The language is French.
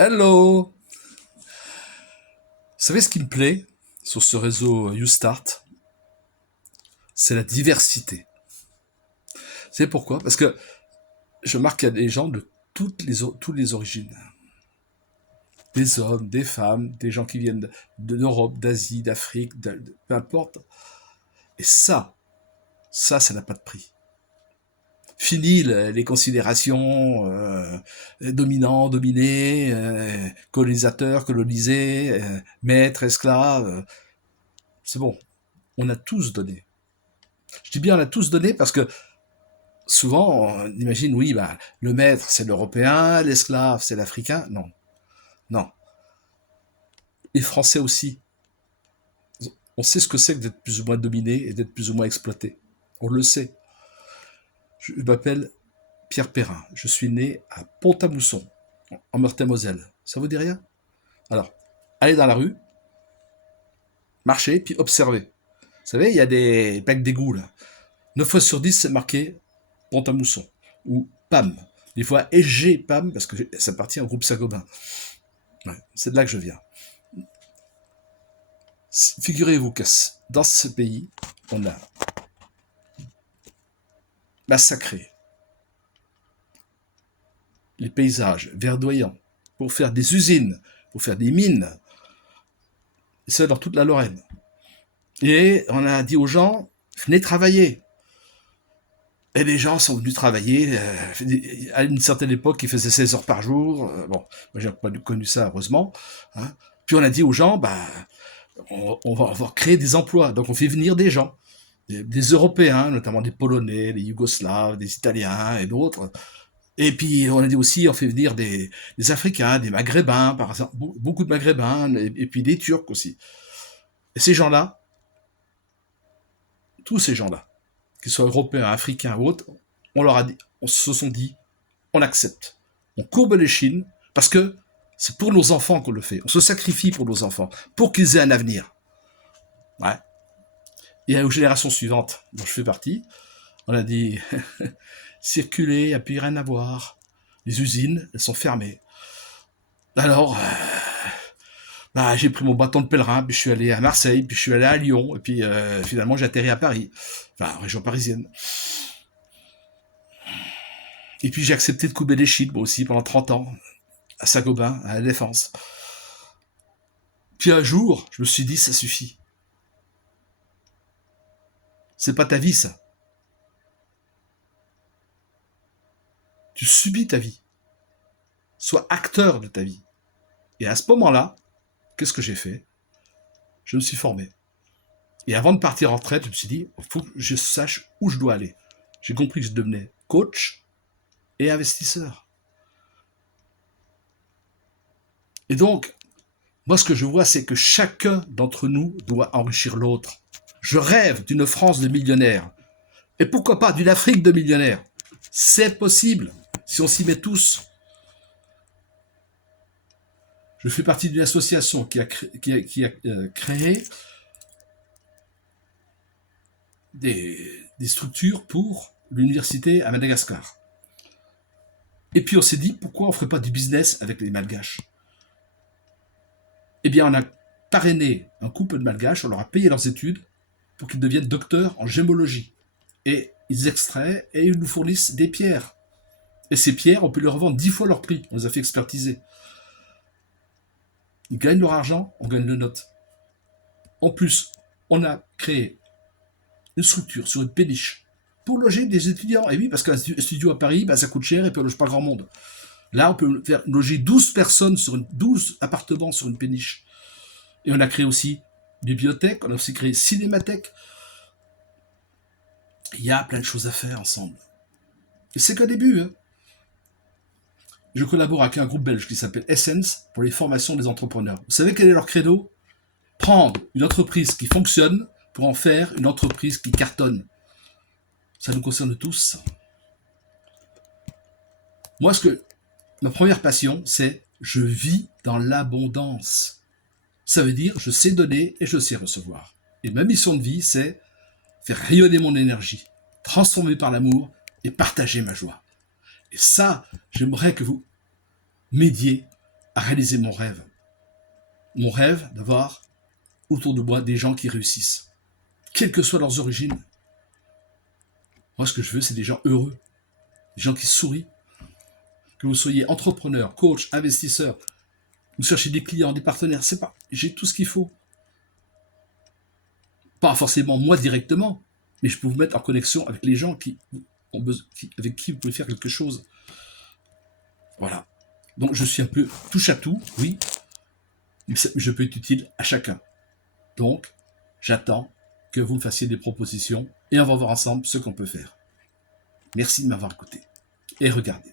Hello! Vous savez ce qui me plaît sur ce réseau YouStart? C'est la diversité. C'est pourquoi? Parce que je marque qu'il y a des gens de toutes les origines. Des hommes, des femmes, des gens qui viennent d'Europe, d'Asie, d'Afrique, peu importe. Et ça n'a pas de prix. Fini les considérations dominants, dominés, colonisateurs, colonisés, maîtres, esclaves. C'est bon, on a tous donné. Je dis bien on a tous donné parce que souvent, on imagine, oui, bah, le maître, c'est l'Européen, l'esclave, c'est l'Africain. Non, non. Les Français aussi. On sait ce que c'est que d'être plus ou moins dominé et d'être plus ou moins exploité. On le sait. Je m'appelle Pierre Perrin. Je suis né à Pont-à-Mousson, en Meurthe-et-Moselle. Ça vous dit rien? Alors, allez dans la rue, marchez, puis observez. Vous savez, il y a des plaques d'égout, là. 9 fois sur 10, c'est marqué Pont-à-Mousson. Ou PAM. Des fois, SG PAM, parce que ça appartient au groupe Saint-Gobain. Ouais, c'est de là que je viens. Figurez-vous que dans ce pays, on a massacré les paysages verdoyants pour faire des usines, pour faire des mines, et ça dans toute la Lorraine. Et on a dit aux gens, venez travailler. Et les gens sont venus travailler. À une certaine époque, ils faisaient 16 heures par jour. Bon, moi, j'ai pas connu ça, heureusement. Hein. Puis on a dit aux gens, bah, on va créer des emplois. Donc on fait venir des gens. Des Européens, notamment des Polonais, des Yougoslaves, des Italiens et d'autres. Et puis on a dit aussi, on fait venir des Africains, des Maghrébins, par exemple, beaucoup de Maghrébins, et puis des Turcs aussi. Et ces gens-là, tous ces gens-là, qu'ils soient européens, africains ou autres, on leur a dit, on se sont dit, on accepte. On courbe les chines parce que c'est pour nos enfants qu'on le fait. On se sacrifie pour nos enfants, pour qu'ils aient un avenir. Ouais. Et aux générations suivantes, dont je fais partie, on a dit circuler, il n'y a plus rien à voir. Les usines, elles sont fermées. Alors, bah, j'ai pris mon bâton de pèlerin, puis je suis allé à Marseille, puis je suis allé à Lyon, et puis finalement j'ai atterri à Paris, enfin, région parisienne. Et puis j'ai accepté de couper des shit, moi aussi, pendant 30 ans, à Saint-Gobain, à la Défense. Puis un jour, je me suis dit, ça suffit. C'est pas ta vie, ça. Tu subis ta vie. Sois acteur de ta vie. Et à ce moment-là, qu'est-ce que j'ai fait? Je me suis formé. Et avant de partir en retraite, je me suis dit, il faut que je sache où je dois aller. J'ai compris que je devenais coach et investisseur. Et donc, moi, ce que je vois, c'est que chacun d'entre nous doit enrichir l'autre. Je rêve d'une France de millionnaires. Et pourquoi pas d'une Afrique de millionnaires? C'est possible, si on s'y met tous. Je fais partie d'une association qui a créé des structures pour l'université à Madagascar. Et puis on s'est dit, pourquoi on ne ferait pas du business avec les Malgaches? Eh bien, on a parrainé un couple de Malgaches, on leur a payé leurs études pour qu'ils deviennent docteurs en gémologie. Et ils extraient et ils nous fournissent des pierres. Et ces pierres, on peut les revendre 10 fois leur prix. On les a fait expertiser. Ils gagnent leur argent, on gagne le nôtre. En plus, on a créé une structure sur une péniche pour loger des étudiants. Et oui, parce qu'un studio à Paris, bah, ça coûte cher et puis on ne loge pas grand monde. Là, on peut faire loger 12 personnes sur 12 appartements sur une péniche. Et on a créé aussi une bibliothèque, on a aussi créé une cinémathèque. Il y a plein de choses à faire ensemble. Et c'est qu'au début. Hein. Je collabore avec un groupe belge qui s'appelle Essence pour les formations des entrepreneurs. Vous savez quel est leur credo? Prendre une entreprise qui fonctionne pour en faire une entreprise qui cartonne. Ça nous concerne tous. Moi, ma première passion, c'est je vis dans l'abondance. Ça veut dire je sais donner et je sais recevoir. Et ma mission de vie, c'est faire rayonner mon énergie, transformer par l'amour et partager ma joie. Et ça, j'aimerais que vous m'aidiez à réaliser mon rêve. Mon rêve d'avoir autour de moi des gens qui réussissent, quelles que soient leurs origines. Moi, ce que je veux, c'est des gens heureux, des gens qui sourient. Que vous soyez entrepreneur, coach, investisseur, vous cherchez des clients, des partenaires, c'est pas, j'ai tout ce qu'il faut. Pas forcément moi directement, mais je peux vous mettre en connexion avec les gens avec qui vous pouvez faire quelque chose. Voilà. Donc je suis un peu touche à tout, oui, mais je peux être utile à chacun. Donc, j'attends que vous me fassiez des propositions et on va voir ensemble ce qu'on peut faire. Merci de m'avoir écouté et regardez.